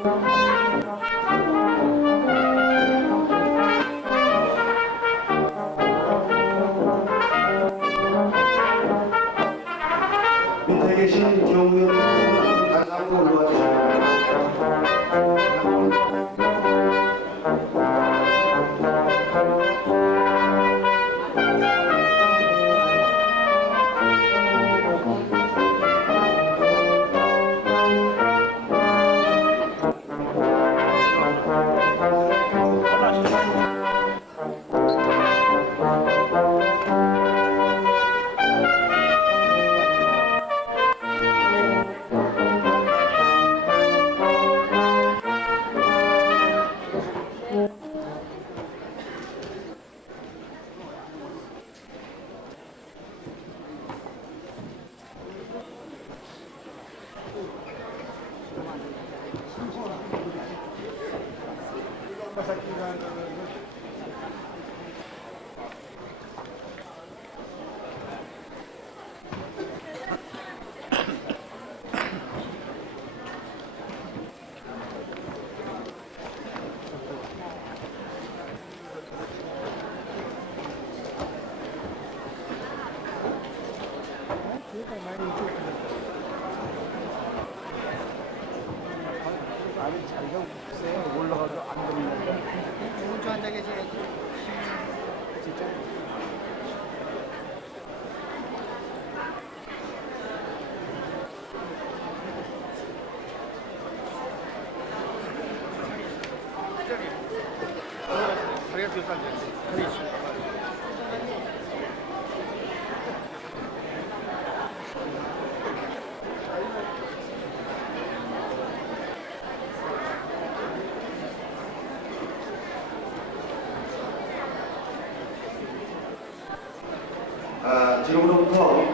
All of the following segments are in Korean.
밑에 계신 경우는 다시 한번 올라와 주시면 올라가도 안 되는데. 오른쪽 앉아 계시겠지? 진짜. 다리가 비싼데. 다리 있어. 지금부터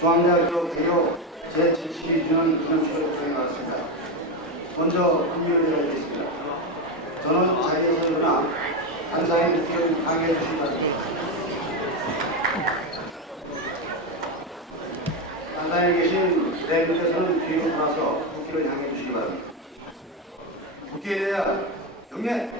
중앙대학교 개교 제72주년 기념식을 수행해 왔습니다. 먼저 국민을 드리겠습니다. 저는 자리에서 일어나 한사의 목소리를 강의해 주시기 바랍니다. 한사에 계신 내분께서는 뒤로 돌아서 국기를 향해 주시기 바랍니다. 국기에 대한 경례!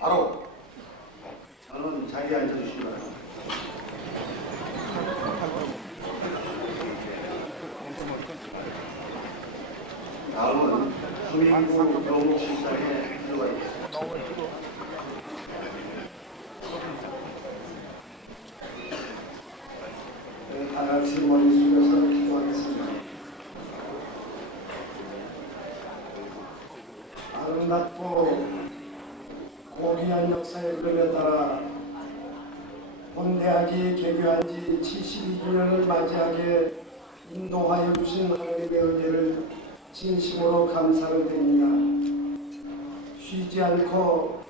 바로 저는 자리에 앉아주시기 바랍니다. 다음은 수민구 영웅실장의 필요가 있습니다. 다 같이 머리 숙여서 기도하겠습니다. 아름답고 고귀한 역사의 흐름에 따라 본대학이 개교한 지 72주년을 맞이하게 인도하여 주신 하나님의 은혜를 진심으로 감사를 드립니다. 쉬지 않고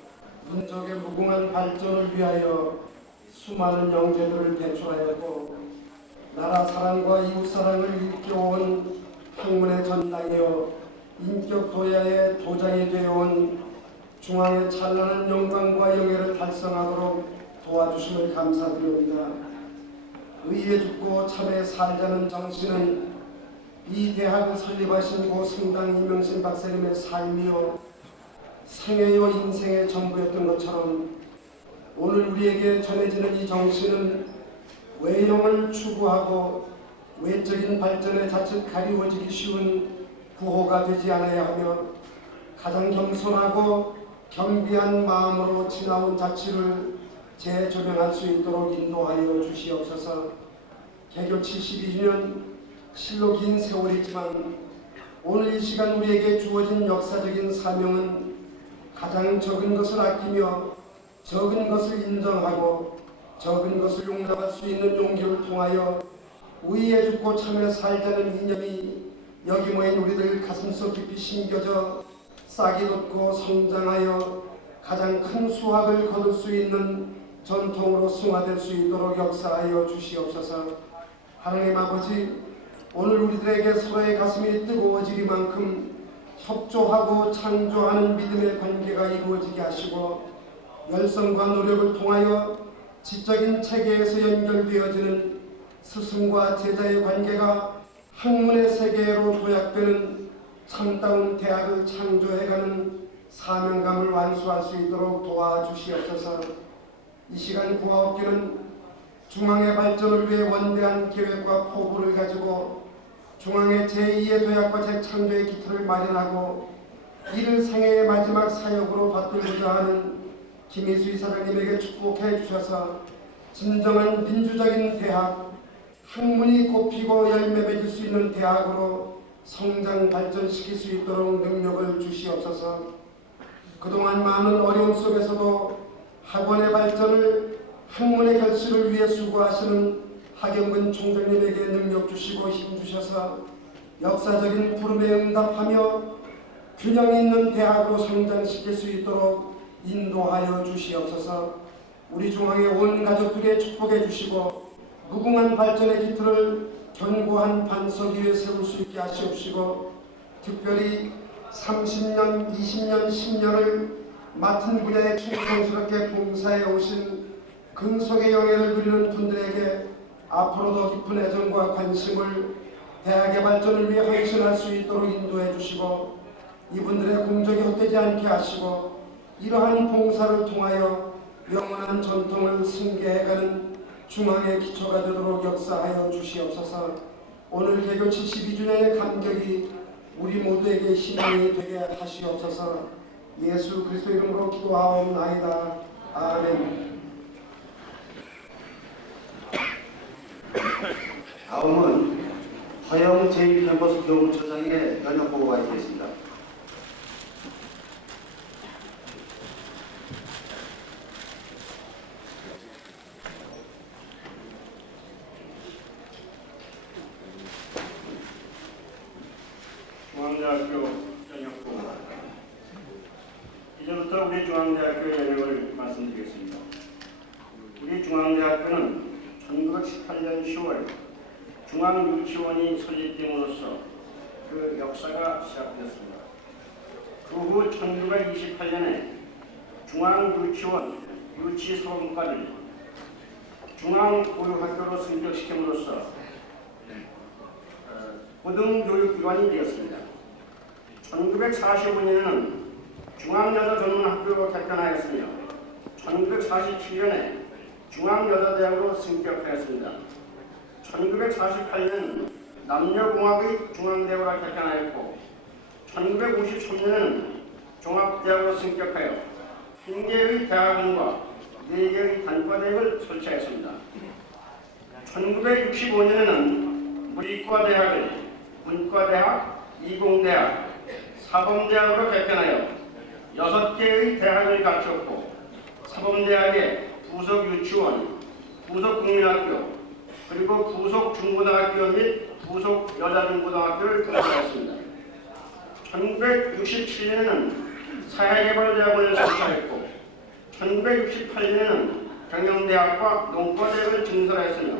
민족의 무궁한 발전을 위하여 수많은 영재들을 배출하였고 나라 사랑과 이웃 사랑을 일깨워온 학문의 전당이여 인격 도야의 도장이 되어온 중앙의 찬란한 영광과 영예를 달성하도록 도와주심을 감사드립니다. 의에 죽고 참에 살자는 정신은 이 대학을 설립하신 고 성당 이명신 박사님의 삶이요 생애요 인생의 전부였던 것처럼 오늘 우리에게 전해지는 이 정신은 외형을 추구하고 외적인 발전에 자칫 가리워지기 쉬운 구호가 되지 않아야 하며 가장 겸손하고 경비한 마음으로 지나온 자치를 재조명할 수 있도록 인도하여 주시옵소서. 개교 72주년 실로 긴 세월이지만 오늘 이 시간 우리에게 주어진 역사적인 사명은 가장 적은 것을 아끼며 적은 것을 인정하고 적은 것을 용납할 수 있는 용기를 통하여 의에 죽고 참여 살자는 이념이 여기 모인 우리들 가슴속 깊이 심겨져 싹이 돋고 성장하여 가장 큰 수확을 거둘 수 있는 전통으로 승화될 수 있도록 역사하여 주시옵소서. 하나님 아버지, 오늘 우리들에게 서로의 가슴이 뜨거워지리만큼 협조하고 창조하는 믿음의 관계가 이루어지게 하시고 열성과 노력을 통하여 지적인 체계에서 연결되어지는 스승과 제자의 관계가 학문의 세계로 도약되는 참다운 대학을 창조해가는 사명감을 완수할 수 있도록 도와주시옵소서. 이 시간 구하옵기는 중앙의 발전을 위해 원대한 계획과 포부를 가지고 중앙의 제2의 도약과 재창조의 기틀을 마련하고 이를 생애의 마지막 사역으로 받들고자 하는 김희수 이사장님에게 축복해 주셔서 진정한 민주적인 대학, 학문이 곱히고 열매 맺을 수 있는 대학으로 성장 발전시킬 수 있도록 능력을 주시옵소서. 그동안 많은 어려움 속에서도 학원의 발전을 학문의 결실을 위해 수고하시는 하경근 총장님에게 능력 주시고 힘 주셔서 역사적인 부름에 응답하며 균형 있는 대학으로 성장시킬 수 있도록 인도하여 주시옵소서. 우리 중앙의 온 가족들에게 축복해 주시고 무궁한 발전의 기틀을 견고한 반석 위에 세울 수 있게 하시옵시고 특별히 30년, 20년, 10년을 맡은 분야에 충성스럽게 봉사해 오신 근속의 영예를 누리는 분들에게 앞으로도 깊은 애정과 관심을 대학의 발전을 위해 헌신할 수 있도록 인도해 주시고 이분들의 공적이 헛되지 않게 하시고 이러한 봉사를 통하여 영원한 전통을 승계해가는 중앙의 기초가 되도록 역사하여 주시옵소서. 오늘 개교 72주년의 감격이 우리 모두에게 희망이 되게 하시옵소서. 예수 그리스도 이름으로 기도하옵나이다. 아멘. 다음은 허영 제1캠퍼스 교무처장의 연역 보고가 있겠습니다. 중앙대학교 연역부 이제부터 우리 중앙대학교 연역을 말씀드리겠습니다. 우리 중앙대학교는 1918년 10월 중앙유치원이 설립됨으로써 그 역사가 시작되었습니다. 그 후 1928년에 중앙유치원 유치소음과를 중앙교육학교로 승격시킴으로써 고등교육기관이 되었습니다. 1945년에는 중앙여자전문학교로 개편하였으며 1947년에 중앙여자대학으로 승격하였습니다. 1948년은 남녀공학의 중앙대학으로 개편하였고 1953년에는 종합대학으로 승격하여 1개의 대학원과 4개의 단과대학을 설치하였습니다. 1965년에는 물리과대학을 문과대학, 이공대학, 사범대학으로 개편하여 6개의 대학을 갖추었고 사범대학에 부속유치원, 부속국민학교, 그리고 부속중고등학교 및 부속여자중고등학교를 건설했습니다. 1967년에는 사회개발대학원을 설치하였고 1968년에는 경영대학과 농과대학을 증설하였으며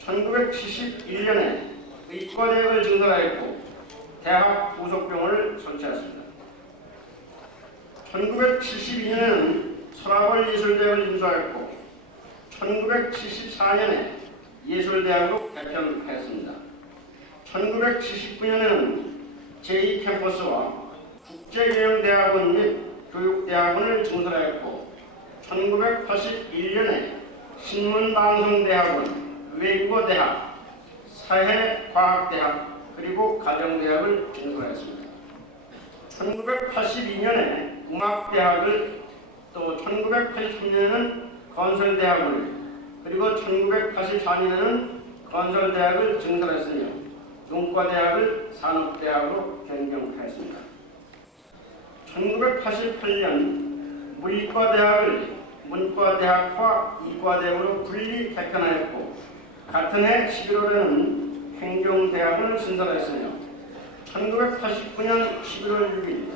1971년에 의과대학을 증설하였고 대학 부속병원을 설치하였습니다. 1972년에는 서라벌 예술대학을 인수하였고 1974년에 예술대학으로 개편하였습니다. 1979년에는 제2캠퍼스와 국제경영대학원 및 교육대학원을 증설하였고 1981년에 신문방송대학원, 외국어대학, 사회과학대학 그리고 가정대학을 진학하였습니다. 1982년에 음악대학을 또 1983년에는 건설대학을 그리고 1984년에는 건설대학을 증설했으며 문과대학을 산업대학으로 변경하였습니다. 1988년 물리과대학을 문과대학과 이과대학으로 분리 개편하였고 같은 해 11월에는 행정대학을 신설하였으며 1989년 11월 6일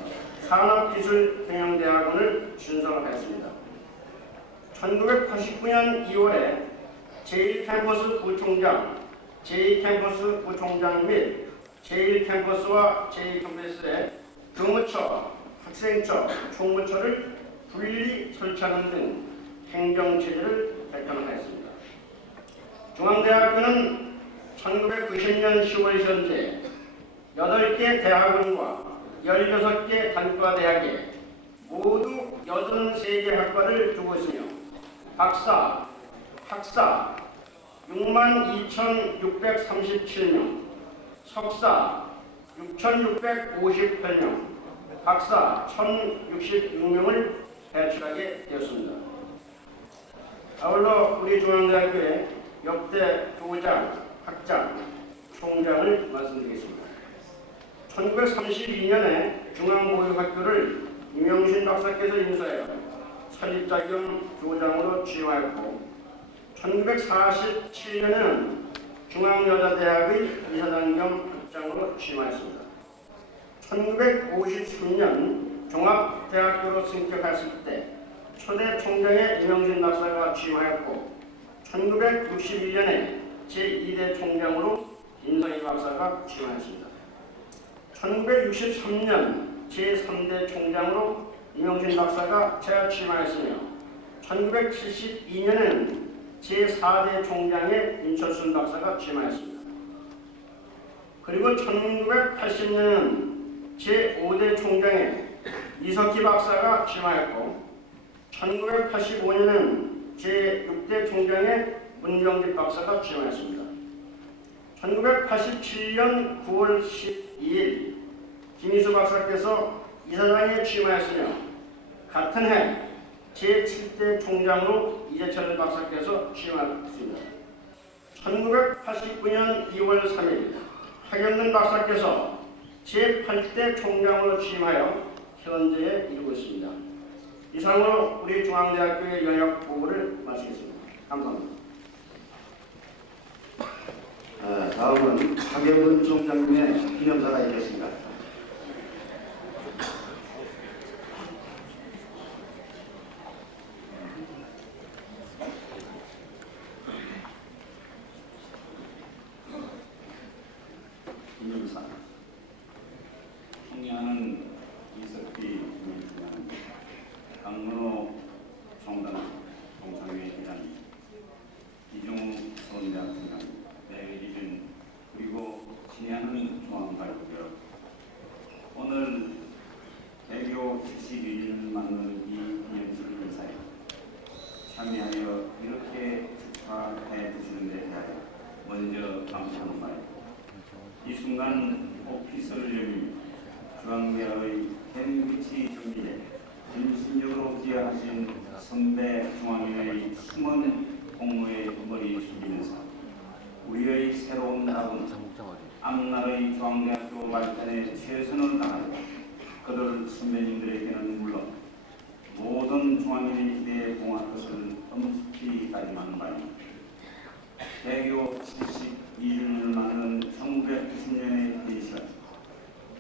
산업기술경영대학원을 신설하였습니다. 1989년 2월에 제1캠퍼스 부총장, 제2캠퍼스 부총장 및 제1캠퍼스와 제2캠퍼스의 교무처, 학생처, 총무처를 분리 설치하는 등 행정체제를 개편하였습니다. 중앙대학교는 1990년 10월 현재 8개 대학원과 16개 단과대학에 모두 83개 학과를 두고 있으며 박사, 학사 62,637명, 석사 6,658명, 박사 1,066명을 배출하게 되었습니다. 아울러 우리 중앙대학교의 역대 부장, 학장, 총장을 말씀드리겠습니다. 1932년에 중앙보육학교를 이명신 박사께서 인수하여 설립자 겸 교장으로 취임하였고 1947년에는 중앙여자대학의 이사장 겸 학장으로 취임하였습니다. 1953년 종합대학교로 승격했을 때 초대 총장에 이명신 박사가 취임하였고 1961년에 제2대 총장으로 인선희 박사가 취임하였습니다. 1963년 제3대 총장으로 이명신 박사가 재취임하였으며 1972년에는 제4대 총장에 인철순 박사가 취임하였습니다. 그리고 1980년에는 제5대 총장에 이석희 박사가 취임하였고 1985년에는 제6대 총장에 문경집 박사가 취임하였습니다. 1987년 9월 12일 김희수 박사께서 이사장에 취임하였으며 같은 해 제7대 총장으로 이재철 박사께서 취임하였습니다. 1989년 2월 3일 하경근 박사께서 제8대 총장으로 취임하여 현재에 이르고 있습니다. 이상으로 우리 중앙대학교의 영역 보고를 마치겠습니다. 감사합니다. 다음은 하경근 총장님의 기념사가 있겠습니다. 기념사. 총리하는 이석기 국민중앙, 강문호 총단 동창회 회장, 이종우 서울대학 총장, 내의진 그리고 친애하는 중앙발표여, 오늘 대교 71일 맞는 이 기념식 행사에 참여하여 이렇게 축하해 주시는 데 대하여 먼저 감사하는 바입니다. 이 순간 오피스를 열며 중앙대학의 캔비치 정비에 진심적으로 기여하신 선배 중앙위의 숨은 공로에 머리 숙이면서 우리의 새로운 답은 앞날의 중앙대학교 발전에 최선을 다하고 그들 선배님들에게는 물론 모든 중앙인의 기대에 봉할 것을 엄숙히 다짐하는 바입니다. 대교 72주년을 맞는 1990년의 대시간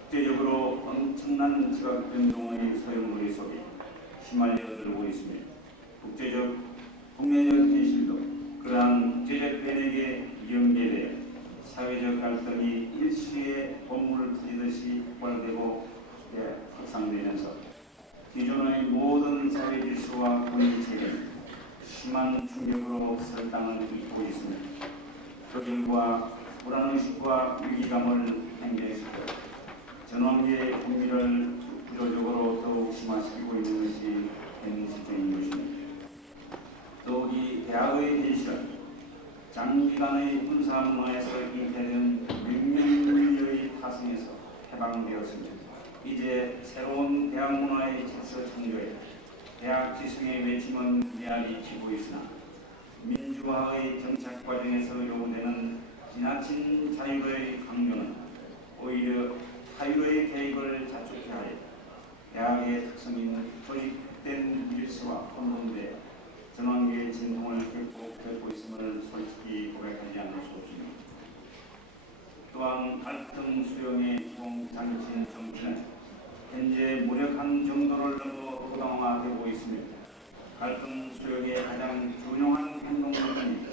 국제적으로 엄청난 지각 변동의 소용돌이 속에 휘말려들고 있으며 국제적 국내적 현실도 그러한 국제적 변혁에 연계되어 사회적 갈등이 일시에 본물을 터지듯이 폭발되고 확산되면서 기존의 모든 사회 질서와 권위체계는 심한 충격으로 설당을 잇고 있으며 그 결과 불안의식과 위기감을 행배시켜 전원기의 국민을 구조적으로 더욱 심화시키고 있는 것이 현실적인 것입니다. 더욱이 대학의 대실은 장기간의 군사 문화에서 잉태된 명령의의 타성에서 해방되었습니다. 이제 새로운 대학 문화의 질서 창조에 대학 지성의 외침은 메아리 치고 있으나 민주화의 정착 과정에서 요구되는 지나친 자유의 강조는 오히려 자유의 계획을 자축해 하여 대학의 특성인 조직된 질서와 혼돈돼 전환기의 진동을 겪고 있음을 솔직히 고백하지 않을 수 없습니다. 또한 갈등 수용의 기본장치인 정치는 현재 무력한 정도를 넘어 부당화되고 있습니다. 갈등 수용의 가장 중요한 행동들은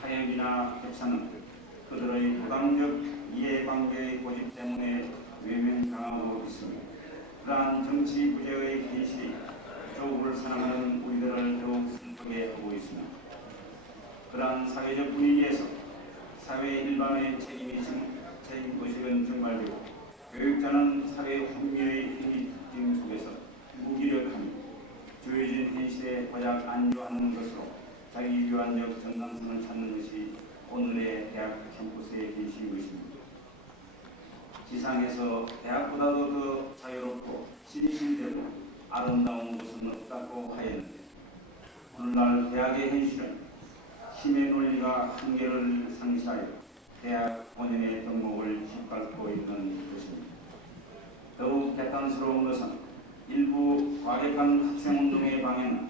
타협이나 협상은 그들의 부당적 이해관계의 고집 때문에 외면당하고 있습니다. 그러한 정치 부재의 현실이 조국을 사랑하는 우리들을 더욱 슬프게 하고 있습니다. 그러한 사회적 분위기에서 사회 일반의 책임의식은 증발되고 교육자는 사회 훈미의 행위 특징 속에서 무기력하며 조여진 현실에 고작 안주하는 것으로 자기 유한적 정당성을 찾는 것이 오늘의 대학 캠퍼스의 현실이고 있습니다. 지상에서 대학보다도 더 자유롭고 진실되고 아름다운 곳은 없다고 하였는데 오늘날 대학의 현실은 힘의 논리가 한계를 상실하여 대학 본연의 덕목을 짓밟고 있는 것입니다. 더욱 개탄스러운 것은 일부 과격한 학생운동의 방해는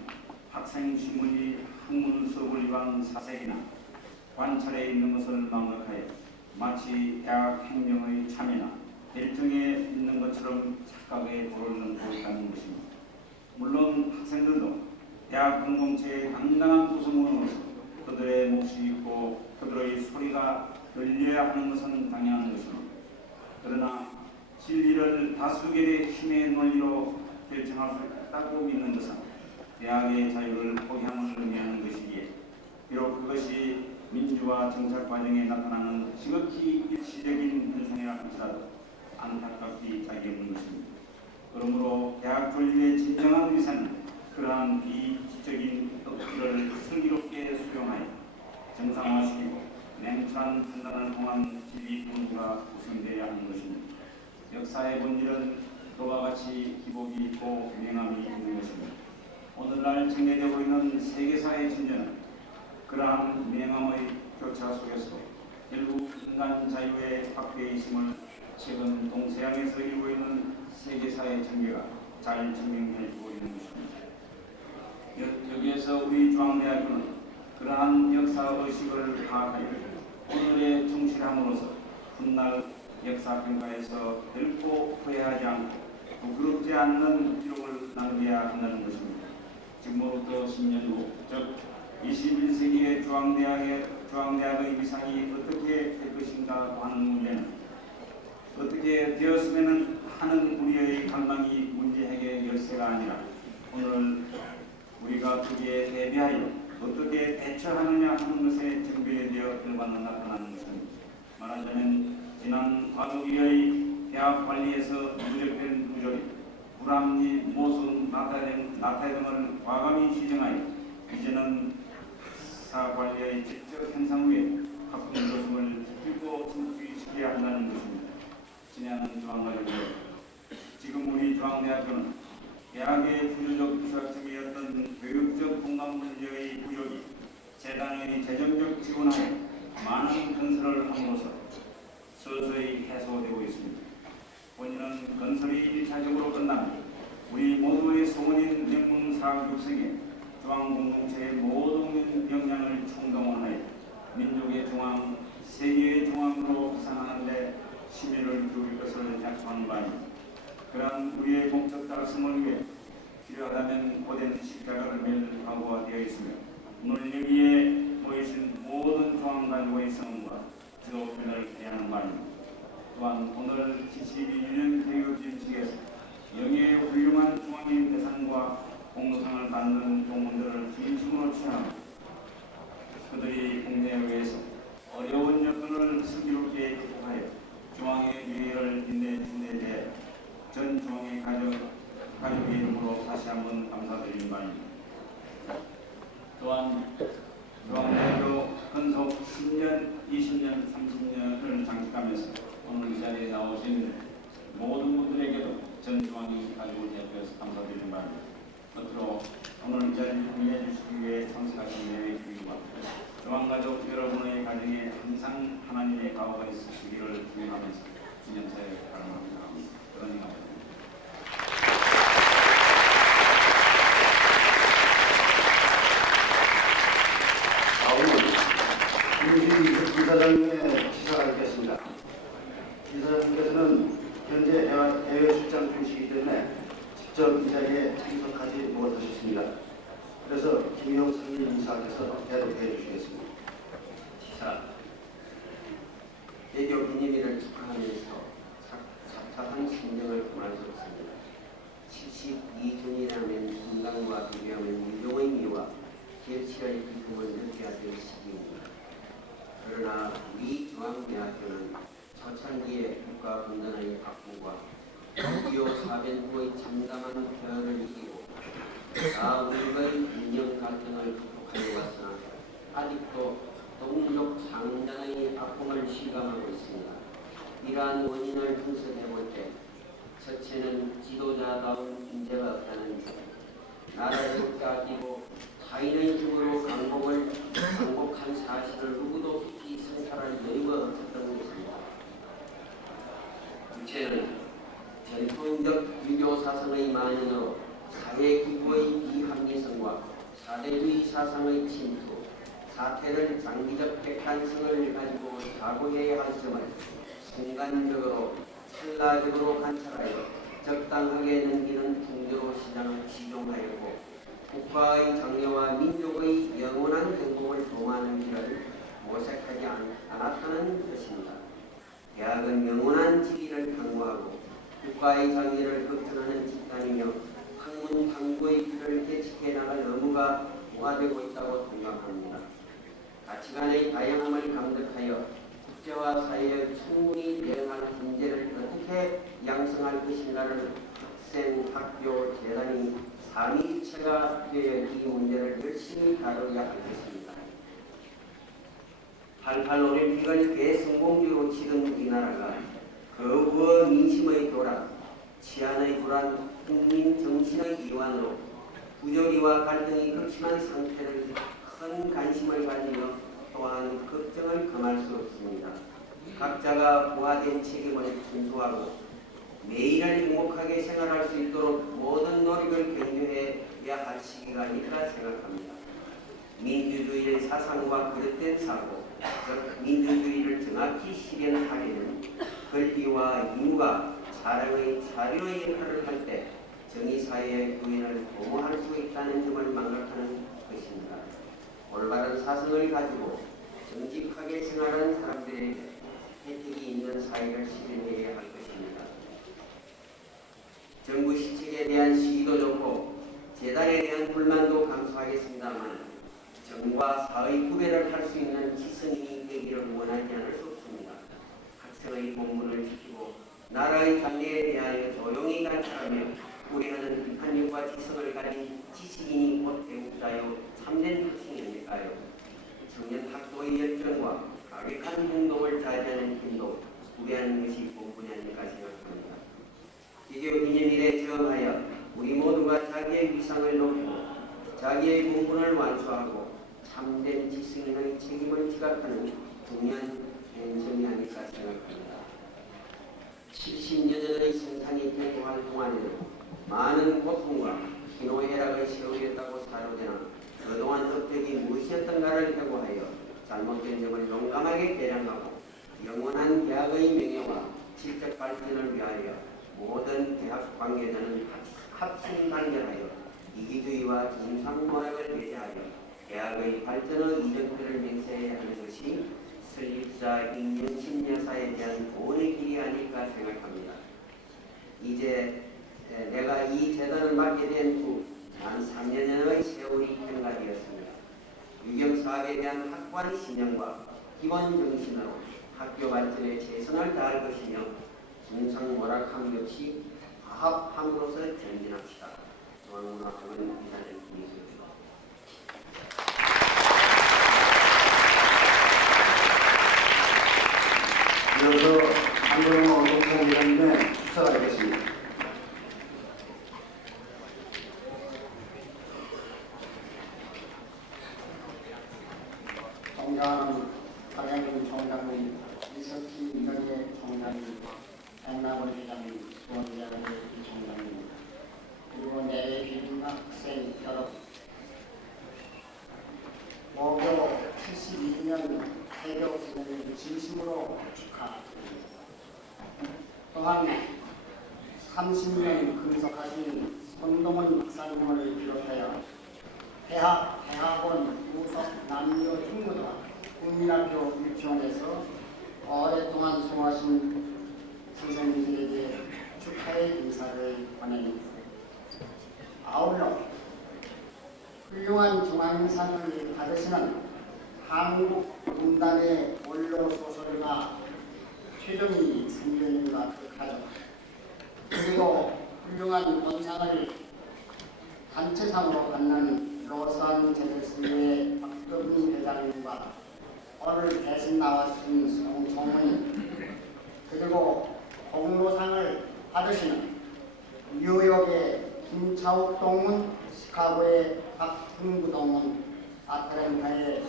학생 신문이 학문 수업을 위한 사색이나 관찰에 있는 것을 망각하여 마치 대학 행정의 참여나 결정에 있는 것처럼 착각에 도를 넘고 있다는 것입니다. 물론 학생들도 대학 공동체의 당당한 구성원으로서 그들의 몫이 있고 그들의 소리가 들려야 하는 것은 당연한 것입니다. 그러나 진리를 다수결의 힘의 논리로 결정할 수 있다고 믿는 것은 대학의 자유를 포기함을 의미하는 것이기에 비록 그것이 민주화 정착 과정에 나타나는 지극히 일시적인 현상이라 할지라도 안타깝기 짝이 없는 것입니다. 그러므로 대학 조직의 진정한 위세는 그러한 비지적인 억지를 슬기롭게 수용하여 정상화시키고 냉철한 판단을 통한 진리 공부가 구성되어야 하는 것입니다. 역사의 본질은 그와 같이 기복이 있고 명암이 있는 것입니다. 오늘날 전개되고 있는 세계사의 진전은 그러한 명암의 교차 속에서 결국 인간 자유의 확대에 있음을 최근 동서양에서 이루고 있는 세계사의 전개가 잘 증명해주고 있는 것입니다. 여기에서 우리 중앙대학교는 그러한 역사의식을 파악하여 오늘에 충실함으로써 훗날 역사평가에서 결코 후회하지 않고 부끄럽지 않는 기록을 남겨야 한다는 것입니다. 지금으로부터 10년 후, 즉 21세기의 중앙대학의 위상이 어떻게 될 것인가 하는 문제는 어떻게 되었으면 하는 우리의 갈망이 문제 해결 열쇠가 아니라 오늘 우리가 거기에 대비하여 어떻게 대처하느냐 하는 것에 정비되어 결과는 나타나는 것입니다. 말하자면 지난 과도기의 대학 관리에서 누적된 누적이 불합리, 모순, 나타의 등을 과감히 시정하여 이제는 사관리의 직접 현상 위에 학부 교수를 지키고 진출시켜야 한다는 것입니다. 친애하는 중앙가족들, 지금 우리 중앙대학교는 대학의 구조적 취약점이었던 교육적 공감 문제의 부족이 재단의 재정적 지원하에 많은 건설을 함으로써 서서히 해소되고 있습니다. 본인은 건설이 1차적으로 끝나면 우리 모두의 소원인 명문사학 육성에 중앙공동체의 모든 역량을 총동원하여 민족의 중앙, 세계의 중앙으로 구상하는 데 심혈을 기울일 것을 약속하는 바입니다. 그러한 우리의 목적 달성을 위해 필요하다면 고된 십자가를 맬 각오가 되어 있으며 오늘 여기에 모이신 모든 중앙관료의 성원과 지도편을 대하는 바입니다. 또한 오늘 72주년 교육진식에서 영예의 훌륭한 중앙인 대상과 공로상을 받는 동문들을 진심으로 취하고 그들이 국내에 의해서 어려운 여건을 슬기롭게 극복하여 중앙의 위해를 빛내주신 데 대해 전 중앙의 가족의 이름으로 다시 한번 감사드리는 바입니다. 또한 중앙대학교 건속 안에 항상 하나님의 가호가 있으시기를 기원하면서 기념사에 발언합니다. 그런 의미입니다. 다음은 김우진 이사장님의 시사가 있겠습니다. 이사장님께서는 현재 해외 출장 중이시기 때문에 직접 이 자리에 참석하지 못하셨습니다. 그래서 김영 상임 이사께서 대독해 주시겠습니다. 기사 개교 기념일을 축하하면서 착잡한 심정을 금할 수 없습니다. 72주년이라면 인간과 비교하면 일종의 미와 계치의 기쁨을 느껴야 될 시기입니다. 그러나 우리 중앙대학교는 초창기에 국가 건전의 박부와 6.25 사변 후의 참담한 변을 이기고 우리의 운영 갈등을 극복하여 왔으나 아직도 동족 상잔의 아픔을 실감하고 있습니다. 이러한 원인을 분석해볼 때 첫째는 지도자다운 인재가 없다는 점, 나라를 빼앗기고 타인의 힘으로 강복한 사실을 누구도 깊이 성찰할 여유가 없었던 것입니다. 둘째는 전통적 유교 사상의 만연으로 사회 기구의 비합리성과 사대주의 사상의 침투, 사태를 장기적 객관성을 가지고 사고해야 할 점을 순간적으로 찰나적으로 관찰하여 적당하게 넘기는 풍조로 시장을 지종하였고 국가의 장려와 민족의 영원한 행복을 도모하는 길을 모색하지 않았다는 것입니다. 대학은 영원한 지위를 강구하고 국가의 장려를 걱정하는 집단이며 학문 탐구의 길을 개척해 나갈 의무가 부과되고 있다고 생각합니다. 가치관의 다양함을 감독하여 국제와 사회에 충분히 대응하는 문제를 어떻게 양성할 것인가를 학생, 학교, 재단이 삼위일체가 되어 이 문제를 열심히 다루어야 할 것입니다. 88 올림픽을 대성공적으로 치른 우리나라가 거부와 민심의 교란, 치안의 불안, 국민 정신의 이완으로 부조리와 갈등이 극심한 상태를 큰 관심을 가지며 또한 걱정을 금할 수 없습니다. 각자가 부과된 책임을 준수하고 매일을 행복하게 생활할 수 있도록 모든 노력을 경유해야 할 시기가 아닐까 생각합니다. 민주주의의 사상과 그릇된 사고, 즉 민주주의를 정확히 실현하려면 권리와義務가 사랑의 자료의 역할을 할 때 정의사회의 구인을 도모할 수 있다는 점을 망각하는 것입니다. 올바른 사상을 가지고 정직하게 생활하는 사람들에게 혜택이 있는 사회를 실현해야 할 것입니다. 정부 시책에 대한 시기도 좋고 재단에 대한 불만도 감수하겠습니다만 정과 사의 구별을 할 수 있는 지성인이 되기를 원하지 않을 수 없습니다. 학생의 본분을 지키고 나라의 장래에 대하여 조용히 관찰하며 우리는 비판력과 지성을 가진 지식인이 곧 배우자요 참된 학생이니까요. 청년 학도의 열정과 가격한 행동을 자제하는 힘도 구배하는 것이 본분이 아닐까 생각합니다. 개교 기념일에 저항하여 우리 모두가 자기의 위상을 높이고 자기의 본분을 완수하고 참된 지성인의 책임을 지각하는 중요한 행정이 아닐까 생각합니다. 70여 년의 생산이 행보할 동안에는 많은 고통과 희노애락의 세월이었다고 사료되나 그동안 흑백이 무엇이었던가를 회고하여 잘못된 점을 용감하게 개량하고 영원한 대학의 명예와 질적 발전을 위하여 모든 대학 관계자는 합심단결하여 이기주의와 정상모락을 배제하여 대학의 발전의 이정표를 맹세해야 하는 것이 설립자 임명신 여사에 대한 도의 길이 아닐까 생각합니다. 이제 내가 이 재단을 맡게 된 후 만 3년여의 세월이 경과되었습니다. 유경사업에 대한 확고한 신념과 기본 정신으로 학교 발전에 최선을 다할 것이며 중상모락함 없이 화합함으로써 전진합시다. 중앙문화학원 이사장 김희수입니다. 이어서 한동호 독상기관님의 축사가 있겠습니다. 존경하는 학생 하여금 총장님, 이석희 민정의 총장님, 백나골 회장님, 수원대학의 총장님, 그리고 내외 비준 학생 여러분, 모교 72주년 개교 기념을 진심으로 축하드립니다. 또한 30년 근속하신 손동원 박사님을 비롯하여 대학, 대학원, 우석, 남녀 중고등학교, 국민학교 유치원에서 오랫동안 수고하신 선생님들에게 축하의 인사를 보냅니다. 아울러 훌륭한 중앙상을 받으시는 한국 문단의 원로 소설가 최정희 선생님과 그 가족, 그리고 훌륭한 원상을 단체상으로 받는 로스앤젤레스의 박덕훈 회장님과 오늘 대신 나와주신 송총훈, 그리고 공로상을 받으시는 뉴욕의 김차욱 동문, 시카고의 박훈구 동문, 아틀랜타의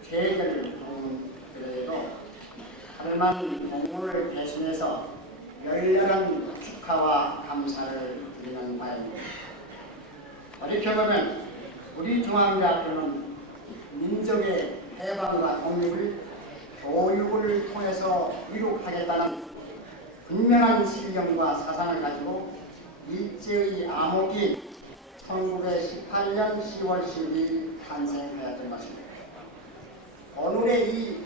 송재결 동문들에도 하늘만 동문을 대신해서 열렬한 축하와 감사를 드리는 바입니다. 돌이켜보면 우리 중앙대학교는 민족의 해방과 독립을 교육을 통해서 이룩하겠다는 분명한 신념과 사상을 가지고 일제의 암흑이 1918년 10월 10일 탄생하였던 것입니다. 오늘의 이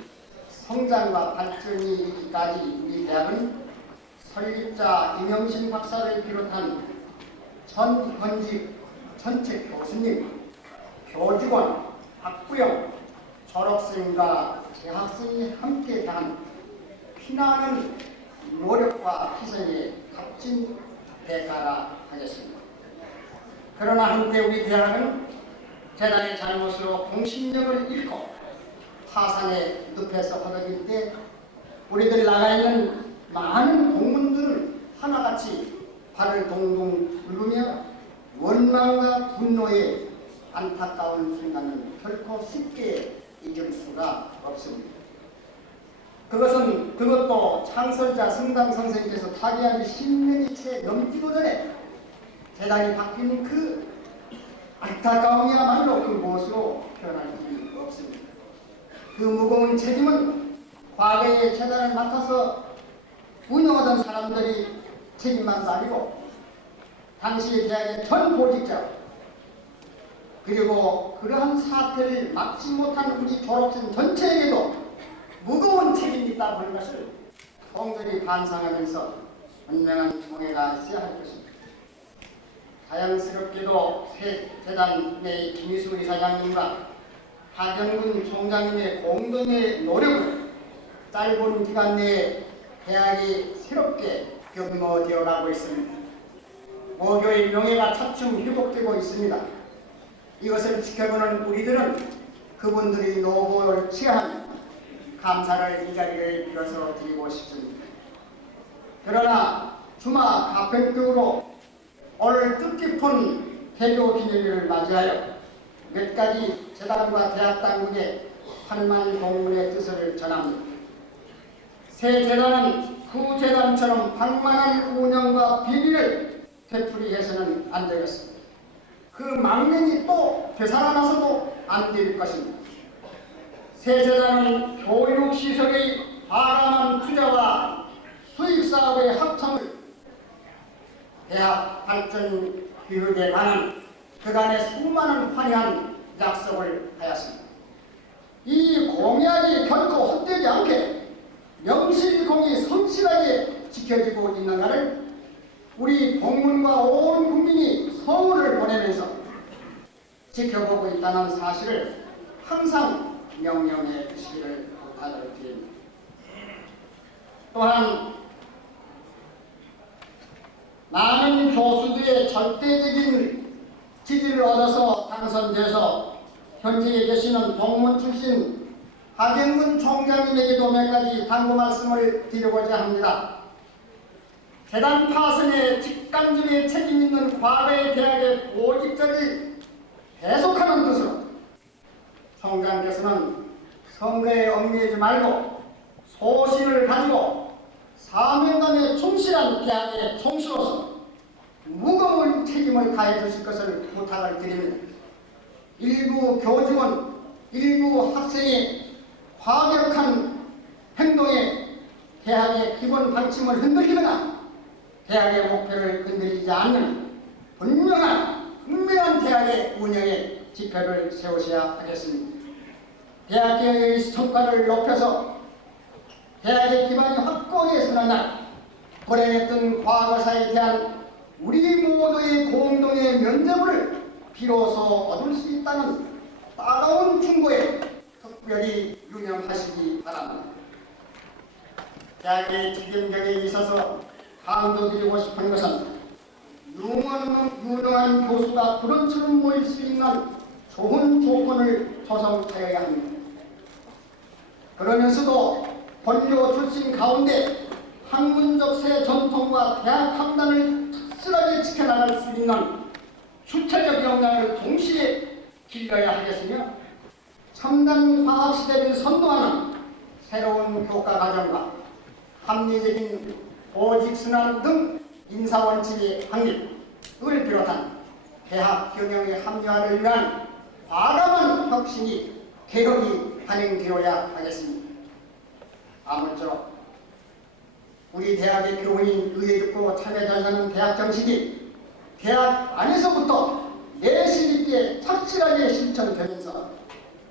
성장과 발전이 있기까지 우리 대학은 설립자 임영신 박사를 비롯한 전직 전체 교수님, 교직원, 학부형, 졸업생과 재학생이 함께 다한 피나는 노력과 희생에 값진 대가라 하겠습니다. 그러나 한때 우리 대학은 재단의 잘못으로 공신력을 잃고 파산의 늪에서 허덕일 때 우리들 나가 있는 많은 공문들을 하나같이 발을 동동 굴르며 원망과 분노의 안타까운 순간은 결코 쉽게 잊을 수가 없습니다. 그것도 창설자 성당 선생님께서 타계한 지 10년이 채 넘기도 전에 재단이 바뀐 그 안타까움이야말로 그 무엇으로 표현할 수 없습니다. 그 무거운 책임은 과거의 재단을 맡아서 운영하던 사람들이 책임만도 아니고 당시 대학의 전 보직자, 그리고 그러한 사태를 막지 못한 우리 졸업생 전체에게도 무거운 책임이 있다 보는 것을 통들이 반성하면서 분명한 총회가 있어야 할 것입니다. 자연스럽게도 새 재단 내 김희수 이사장님과 하경근 총장님의 공동의 노력으로 짧은 기간 내에 대학이 새롭게 경로되어 가고 있습니다. 모교의 명예가 차츰 회복되고 있습니다. 이것을 지켜보는 우리들은 그분들이 노고를 취하며 감사를 이 자리를 빌어서 드리고 싶습니다. 그러나 주마 가평격으로 오늘 뜻깊은 개교 기념일을 맞이하여 몇 가지 재단과 대학 당국에 한만 공문의 뜻을 전합니다. 새 재단은 후 재단처럼 방만한 운영과 비리를 되풀이해서는 안 되겠습니다. 그 망령이 또 되살아나서도 안 될 것입니다. 새 재단은 교육시설의 바람한 투자와 수익사업의 합성을 대학 발전 교육에 관한 그간의 수많은 화려한 약속을 하였습니다. 이 공약이 결코 헛되지 않게 명실공히 성실하게 지켜지고 있는가를 우리 동문과 온 국민이 성원을 보내면서 지켜보고 있다는 사실을 항상 명령해 주시기를 부탁드립니다. 또한 많은 교수들의 절대적인 지지를 얻어서 당선돼서 현직에 계시는 동문 출신 하경근 총장님에게도 몇 가지 당부 말씀을 드리고자 합니다. 재단 파선에 직간접의 책임 있는 과거의 대학의 보직자를 배속하는 뜻으로 총장께서는 선거에 얽매이지 말고 소신을 가지고 사명감에 충실한 대학의 총수로서 무거운 책임을 다해 주실 것을 부탁을 드립니다. 일부 교직원, 일부 학생의 과격한 행동에 대학의 기본 방침을 흔들리거나 대학의 목표를 흔들리지 않는 분명한 대학의 운영에 지표를 세우셔야 하겠습니다. 대학의 성과를 높여서 대학의 기반이 확고하게 서는 날 불행했던 과거사에 대한 우리 모두의 공동의 면접을 비로소 얻을 수 있다는 따가운 충고에 특별히 유념하시기 바랍니다. 대학의 책임력에 있어서 강조드리고 싶은 것은 유능한 교수가 그런처럼 모일 수 있는 좋은 조건을 조성하여야 합니다. 그러면서도 본교 출신 가운데 학문적세 전통과 대학 판단을 확실하게 지켜나갈 수 있는 주체적 역량을 동시에 길러야 하겠으며 첨단 과학 시대를 선도하는 새로운 교과 과정과 합리적인 보직순환 등 인사원칙의 확립을 비롯한 대학 경영의 합리화를 위한 과감한 혁신이 개혁이 단행되어야 하겠습니다. 아무쪼록 우리 대학의 교훈인 의에 듣고 참여자하는 대학 정신이 대학 안에서부터 내실 있게 착실하게 실천되면서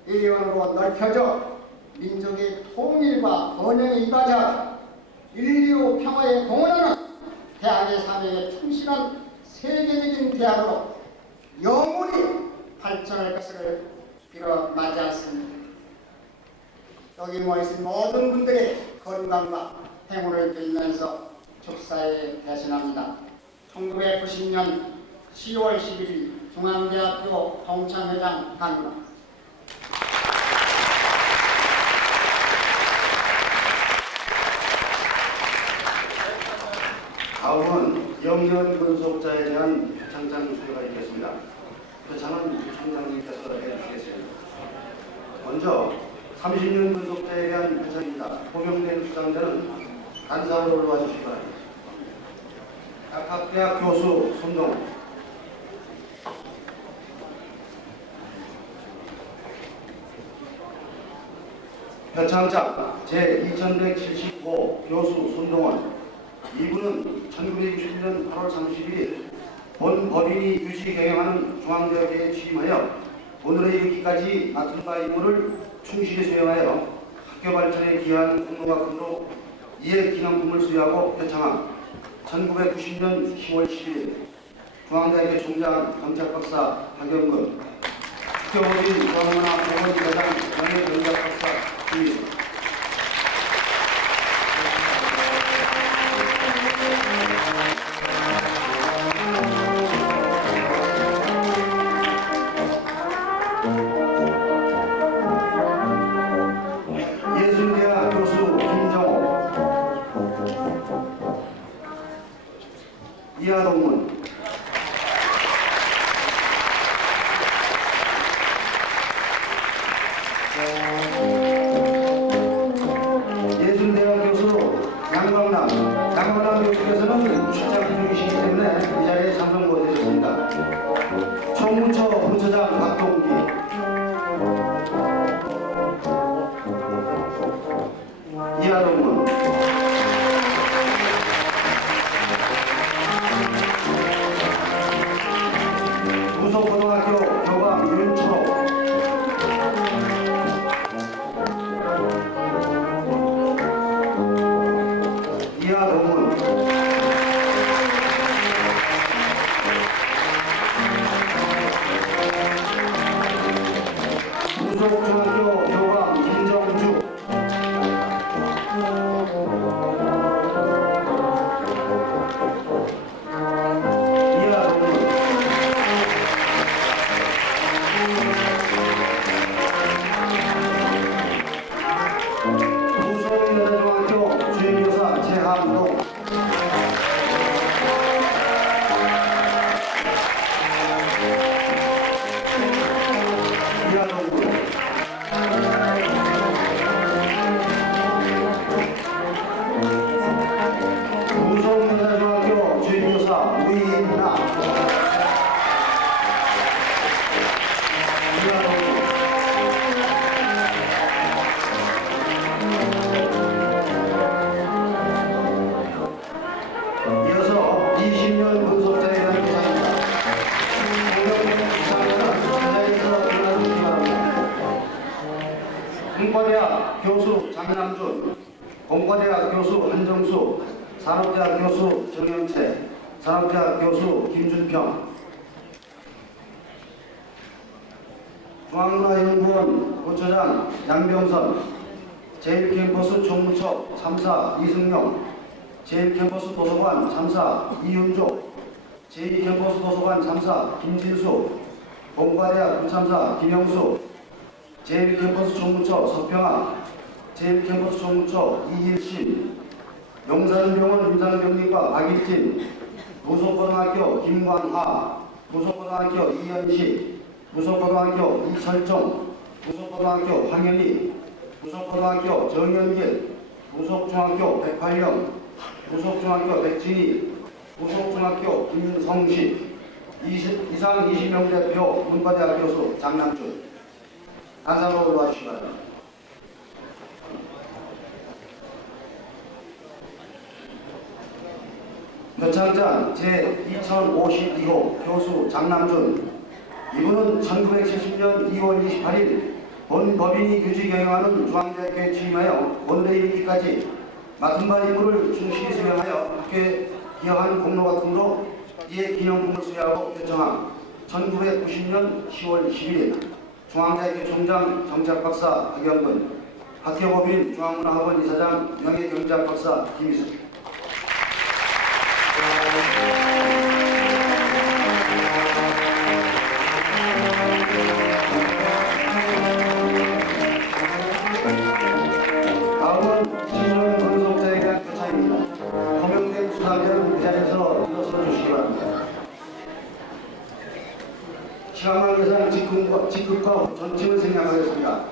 의원으로 넓혀져 민족의 통일과 번영에 이바지하고 인류 평화에 공헌하는 대학의 사명에 충실한 세계적인 대학으로 영원히 발전할 것을 빌어 맞이하였습니다. 여기 모여있는 모든 분들의 건강과 행운을 빌면서 축사에 대신합니다. 1990년 10월 11일 중앙대학교 동창회장 강입니다. 다음은 영년 분석자에 대한 표창장 수여가 있겠습니다. 표창은 총장님께서 해주시겠습니다. 먼저 30년 분석자에 대한 표창입니다. 호명된 수상자는 단상으로 올라와 주시기 바랍니다. 약학대학 교수 손동, 표창장 제2175 교수 손동원. 이분은 1967년 8월 31일 본 법인이 유지 경영하는 중앙대학에 취임하여 오늘에 이르기까지 맡은 바 임무를 충실히 수행하여 학교 발전에 기여한 공로가 크므로 이에 기념품을 수여하고 표창함. 1990년 10월 10일 중앙대학교 총장 경찰박사 박영근, 학교법인 중앙문화보건대장 명예경찰박사 김희수. 예술대학 교수 김정호, 이하동문, 예술대학 교수 양광남 교수께서는 출장 중이시기 때문에 이 자리에 참석 못하셨습니다. 총무처 부처장 박동기, 이하동문, 부속고등학교 교감 윤초록, 이하동문, 부속중학교 교감 김정주, 장남준, 공과대학 교수 한정수, 산업대학 교수 정영채, 산업대학 교수 김준평, 중앙문화연구원 부처장 양병선, 제1캠퍼스 총무처 참사 이승용, 제1캠퍼스 도서관 참사 이윤조, 제2캠퍼스 도서관 참사 김진수, 공과대학 부참사 김영수, 제1캠퍼스 총무처 서평아, 제1캠퍼스 총무처 이일신, 용산병원 임상병리과 박일진, 부속고등학교 김광하, 부속고등학교 이현식, 부속고등학교 이철종, 부속고등학교 황현희, 부속고등학교 정연길, 부속중학교 백팔령, 부속중학교 백진희, 부속중학교 김성식, 이상 20명 대표 문과대학 교수 장남준. 단상으로 올라와 주시기 바랍니다. 표창장 제2052호 교수 장남준. 이분은 1970년 2월 28일 본 법인이 규칙 경영하는 중앙대학교에 취임하여 오늘에 이르기까지 맡은 바 임무를 충실히 수행하여 학교에 기여한 공로가 크므로 이에 기념품을 수여하고 표창함. 1990년 10월 11일 중앙대학교 총장 정치학박사 박영근, 학교법인 중앙문화학원 이사장 명예경제학박사 김희숙. 다음은 신원 건속자에 대한 표창입니다. 호명된 수상자는 이 자리에서 일어서 주시기 바랍니다. 시간만 계산 직급과 전칭을 생략하겠습니다.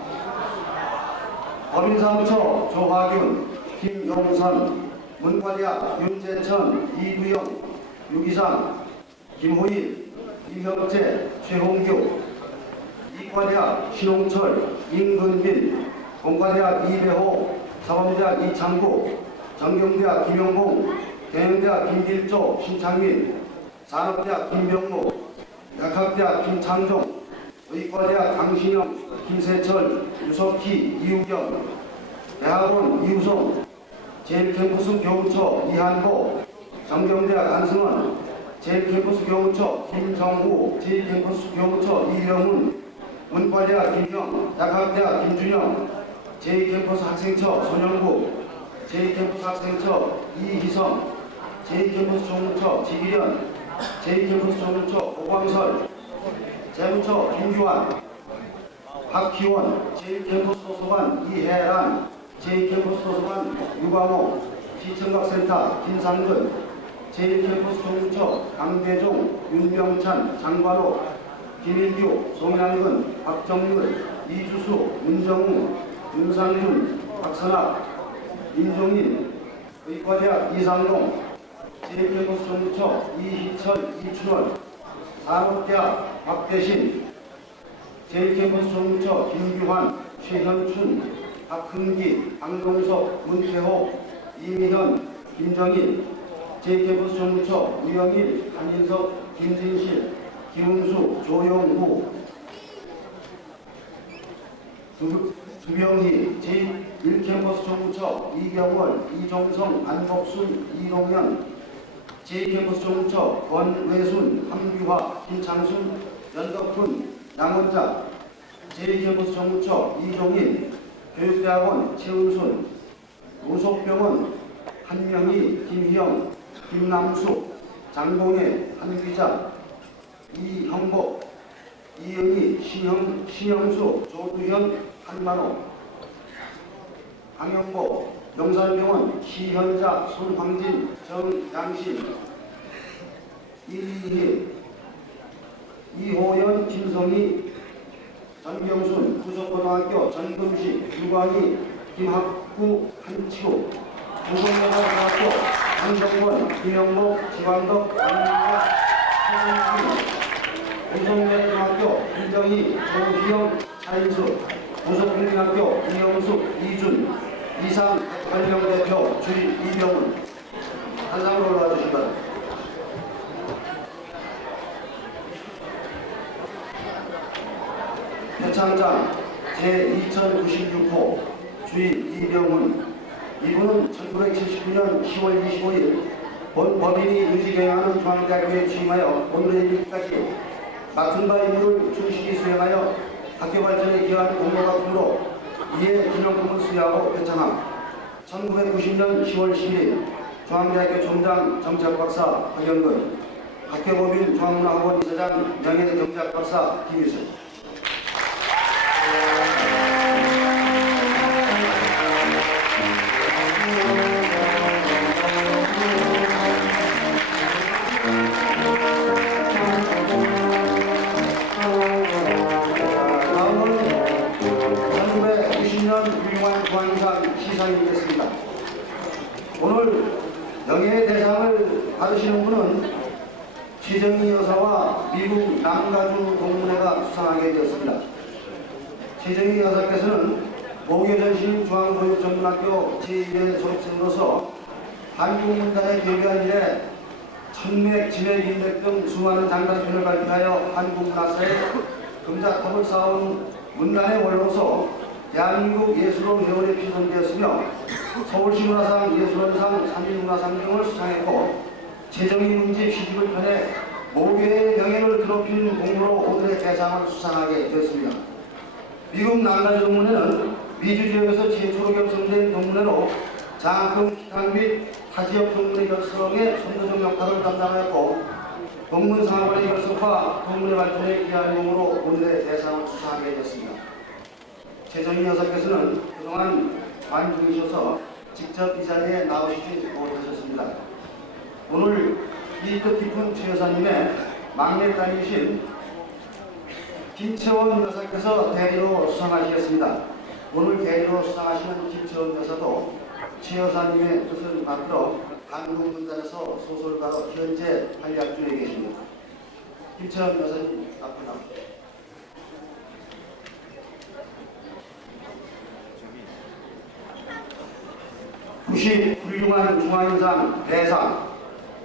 법인사무처 조화균, 김용선, 문과대학 윤재천, 이두영, 유기상, 김호일, 임형재, 최홍규, 이과대학 신홍철, 임근빈, 공과대학 이배호, 사범대학 이창구, 정경대학 김영봉, 경영대학 김길조, 신창민, 산업대학 김병무, 약학대학 김창종, 의과대학 강신영, 김세철, 유석희, 이우경, 대학원 이우성, 제1캠퍼스 교우처 이한보, 정경대학 안승원, 제1캠퍼스 교우처 김정우, 제2캠퍼스 교우처 이병훈, 문과대학 김형, 약학대학 김준영, 제2캠퍼스 학생처 손영국, 제2캠퍼스 학생처 이희성, 제2캠퍼스 총무처 지기련, 제2캠퍼스 총무처 오광설, 재무처 김규환, 박희원, 제1캠퍼스 도서관 이혜란, 제2캠퍼스 도서관 유광호, 시청각센터 김상근, 제1캠퍼스 총무처 강대종, 윤병찬, 장관호, 김일규, 송양근, 박정률, 이주수, 문정우, 윤상준, 박선학, 임종인, 의과대학 이상동, 제1캠퍼스 총무처 이희철, 이춘원, 산업대학 박대신, 제1캠퍼스 총무처 김규환, 최현춘, 박흥기, 강동석, 문태호, 이미현, 김정일, 제1캠퍼스 총무처 우영일, 한인석, 김진실, 김웅수, 조영우, 두병희, 제1캠퍼스 총무처 이경월, 이종성, 안복순, 이동현, 제2캠퍼스 총무처 권외순, 함규화, 김창순, 연덕훈, 양원자, 제2캠퍼스 총무처 이종인, 교육대학원 최은순, 우속병원 한명희, 김희영, 김남수, 장봉혜, 한기자, 이형복, 이영희, 신영수, 조두현, 한만호, 강영복, 용산병원 시현자, 손황진, 정양신, 이희희, 이호연, 김성희, 전경순, 부석고등학교 전금식, 유광희, 김학구, 한치우, 부석여자고등학교 한정원, 김영복, 지광덕, 안민자, 최은기, 부석여자고등학교 김정희, 조희영, 차인수, 부석국민학교 이영숙, 이준, 이상 8명 대표 주임 이병훈. 한상으로 올라와 주시기 바랍니다. 표창장 제2096호 주임 이병훈. 이분은 1979년 10월 25일 본 법인이 의지경영하는 중앙대학교에 취임하여 오늘의 일까지 맡은 바 임무를 충실히 수행하여 학교 발전에 기여한 공로가 크므로 이에 기념품을 수여하고 표창함. 1990년 10월 11일 중앙대학교 총장 정치학박사 박영근, 학교법인 중앙문화학원 이사장 명예경제학박사 김유선. 다음은 1990년 훌륭한 중앙상 시상이겠습니다. 오늘 영예의 대상을 받으시는 분은 최정희 여사와 미국 남가주 동문회가 수상하게 되었습니다. 최정희 여사께서는 모교전신 중앙보육전문학교 제1회 졸업생으로서 한국문단에 데뷔한 이래 천맥, 진맥, 인맥 등 수많은 장단편을 발표하여 한국문학사에 금자탑을 쌓아온 문단의 원로서 대한민국 예술원 회원에 피선되었으며 서울시 문화상 예술원상 3일 문화상 등을 수상했고 최정희 문집 시집을 펴내 모교의 명예를 드높인 공로로 오늘의 대상을 수상하게 되었습니다. 미국 남가주 동문회는 미주 지역에서 최초로 결성된 동문회로 장학금 기강 및 타지역 동문회 결성에 선도적 역할을 담당하였고 동문상학원의 결성과 동문회 발전에 기여한 공으로 오늘의 대상을 수상하게 되었습니다. 최정희 여사께서는 그동안 관중이셔서 직접 이 자리에 나오시지 못하셨습니다. 오늘 이 뜻깊은 최 여사님의 막내딸이신 김채원 여사께서 대리로 수상하시겠습니다. 오늘 대리로 수상하시는 김채원 여사도 최 여사님의 뜻을 받들어 한국문단에서 소설가로 현재 활약 중에 계십니다. 김채원 여사님 앞으로 나오십시오. 구0 훌륭한 중앙인상 대상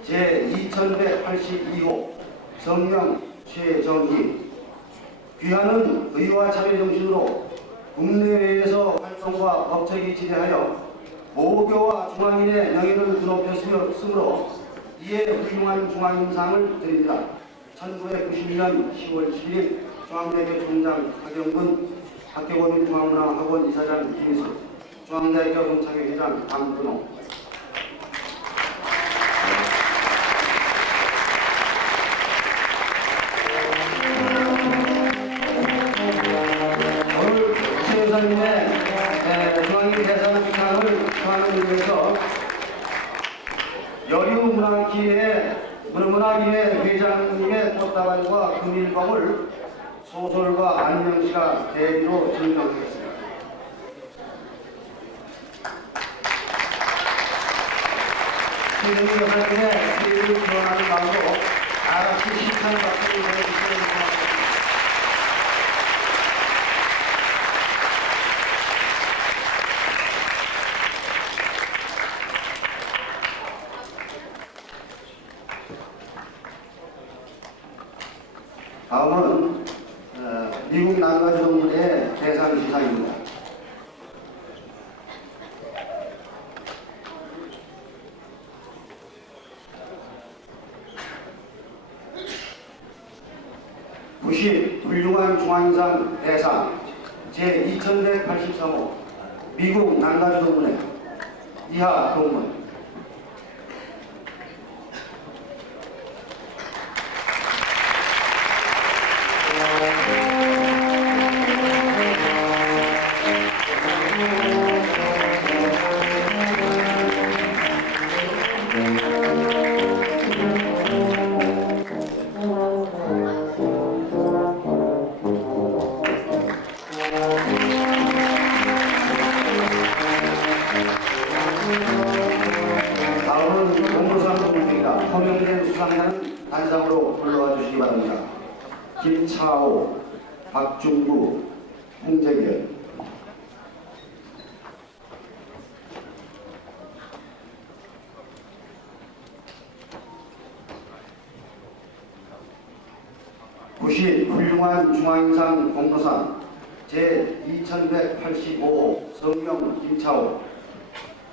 제2182호 성명 최정희. 귀하는 의와 참여 정신으로 국내외에서 활동과 법적이 지대하여 모교와 중앙인의 명예를 드높였으므로 이에 훌륭한 중앙인상을 드립니다. 1990년 10월 11일 중앙대학교 총장 박영근, 학교법인 중앙문화학원 이사장 김희수, 중앙대학교 동창회 회장 강근호. 오늘 최 여사님의 중앙인 대상 수상을 수상하는 위해서 문화기회 회장님의 꽃다발과 금일봉을 소설가 안녕 씨가 대리로 증정하겠습니다. 최정희 여사님의 세계를 기원하는 마음으로 다같이 힘찬 박수를 보내주시면 고맙습니다. 다음은 미국 남가주 동문회의 대상 시상입니다. 구0 훌륭한 중앙인상 대상 제2183호 미국 남가주 동문회 이하 동문. 다음은 공로상 동문회입니다. 호명된 수상자는 단상으로 불러와 주시기 바랍니다. 김차오, 박중구, 홍재결. 구0 훌륭한 중앙인상 공로상 제2185호 성명 김차오.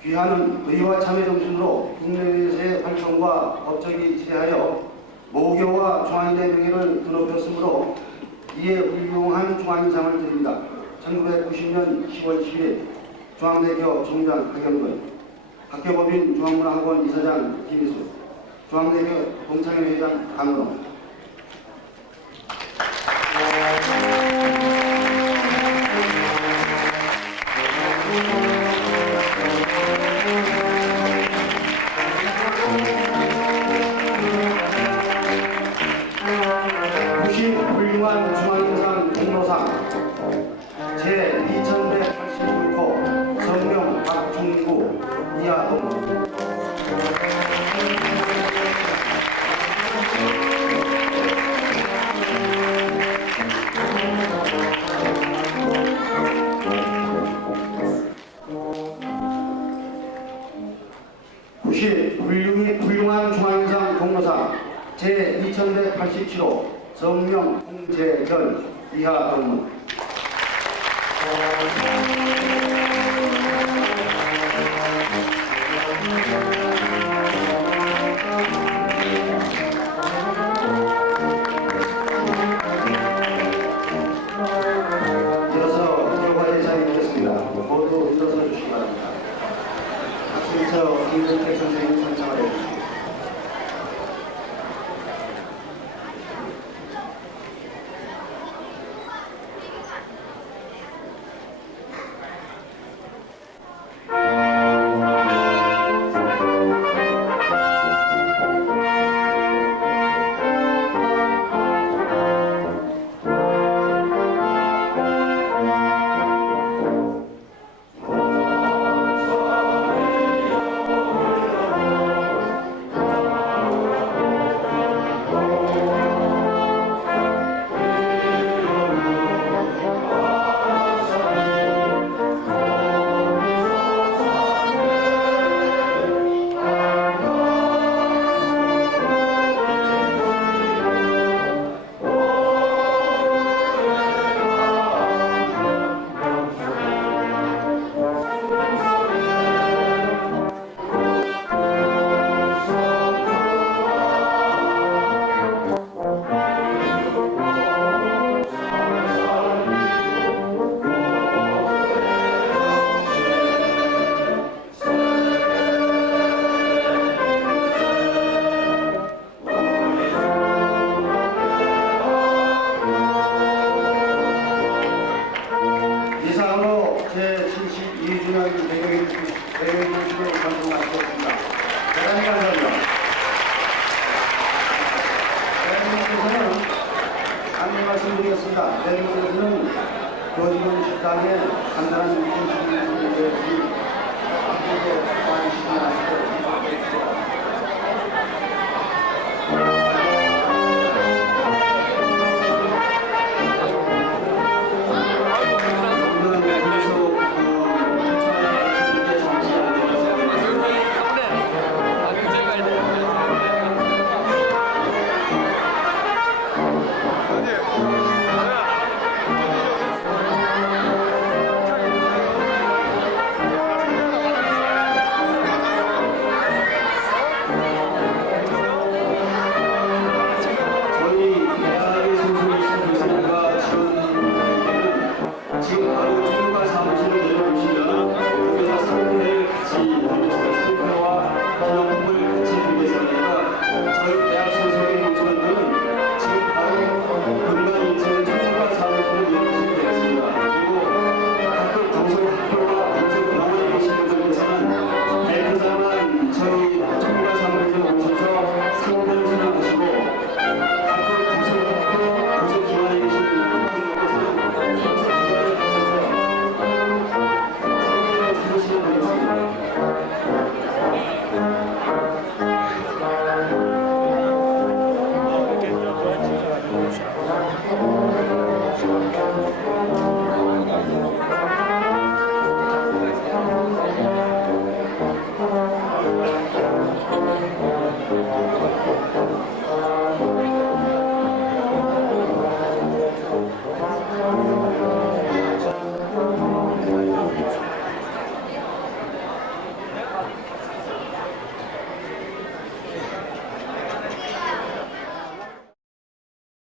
귀하는 의와 참여 정신으로 국내에서의 활동과 업적이 지대하여 모교와 중앙대 명예를 드높였으므로 이에 훌륭한 중앙상을 드립니다. 1990년 10월 10일 중앙대교 총장 하경근, 학교법인 중앙문화학원 이사장 김희수, 중앙대교 동창회장 강은호. 훌륭한 중앙인상 공로상 제2189호 성명 박중구 이하동. 훌륭한 중앙인상 공로상 제2187호 성명 홍재결 이하 동문. 이어서 교과의 자리에 있겠습니다. 모두 일어서 주시기 바랍니다. 학생처 김정태 선생님 선창을 해주십시오. 이상으로 제72주년 대회교실의 방송 마치겠습니다. 대단히 감사합니다. 대한민국에서는 안내 말씀드리겠습니다. 대한민국에서는 교직원 식당에 간단한 미팅식을